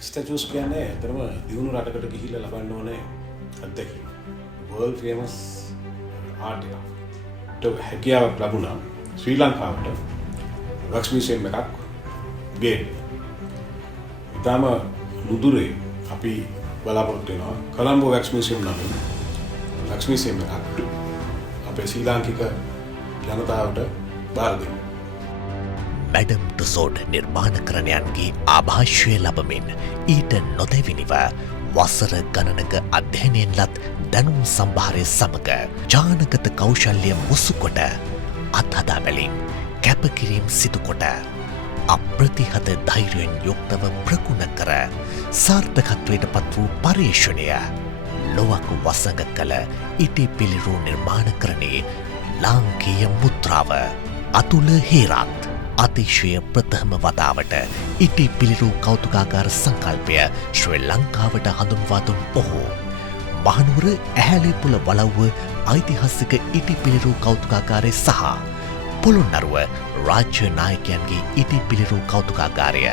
ස්ටැචුස් කියන්නේ ඇත්තටම දියුණු රටකට ගිහිල්ලා ලබන්න ඕනේ අත්දැකීම. වර්ල්ඩ් ෆේමස් ආර්ට් එකක්. හැකියාවක් ලැබුණා ශ්‍රී ලංකාවට වක්ස් මියුසියම් එකක් ගේන්න. ඊටම නුදුරේ අපි බලාපොරොත්තු වෙනවා කොළඹ වක්ස් මියුසියම් නමින් වක්ස් මියුසියම් එකක් අපේ ශ්‍රී ලාංකික ජනතාවට බාර දෙන්න. මැඩම් ටුසෝඩ් නිර්මාණකරණයන්ගේ ආභාෂය ලබමින් ඊට නොදැවිනිව වසර ගණනක අධ්‍යයනයෙන් ලත් දැනුම් සම්භාරය සමඟ ජානගත කෞශල්‍ය මුසුකොට අත්හදා බැලින් කැපකිරීම් සිදුකොට අප්‍රතිහත ධෛර්යයෙන් යුක්තව ප්‍රගුණ කර සාර්ථකත්වයට පත් වූ පර්යේෂණය ලොවක් වසඟ කළ ඉටි පිළිරූ නිර්මාණකරණයේ ලාංකීය මුද්‍රාව අතුල හේරත් අතිශය ප්‍රථම වතාවට ඉටි පිළිරූ කෞතුකාගාර සංකල්පය ශ්‍රී ලංකාවට හඳුන්වා දුන් ඔහු මහනුවර ඇහැලේපොළ වලව්ව ඓතිහාසික ඉටි පිළිරූ කෞතුකාගාරය සහ පොළොන්නරුව රාජ්‍ය නායකයන්ගේ ඉටි පිළිරූ කෞතුකාගාරය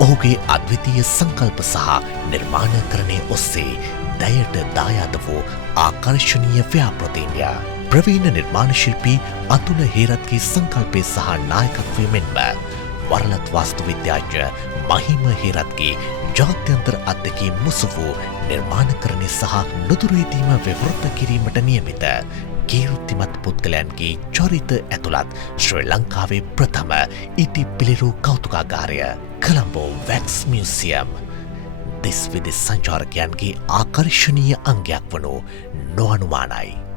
ඔහුගේ අද්විතීය සංකල්ප සහ නිර්මාණකරණය ඔස්සේ දැයට දායාද වූ ආකර්ශනීය ව්‍යාපෘතීන්ය. ප්‍රවීණ නිර්මාණ ශිල්පී අතුල හේරත්ගේ සංකල්පය සහ නායකත්වය මෙන්ම වරලත් වාස්තු විද්‍යාඥ මහිම හේරත්ගේ ජාත්‍යන්තර අත්දැකීම් මුසු වූ නිර්මාණකරණය සහ නුදුරේදීම විවෘත කිරීමට නියමිත කීර්තිමත් පුද්ගලයන්ගේ චරිත ඇතුළත් ශ්‍රී ලංකාවේ ප්‍රථම ඉටි පිළිරූ කෞතුකාගාරය කොළඹ වැක්ස් මියුසියම් දෙස් විදෙස් සංචාරකයන්ගේ ආකර්ශනීය අංගයක් වනු නොඅනුමානයි.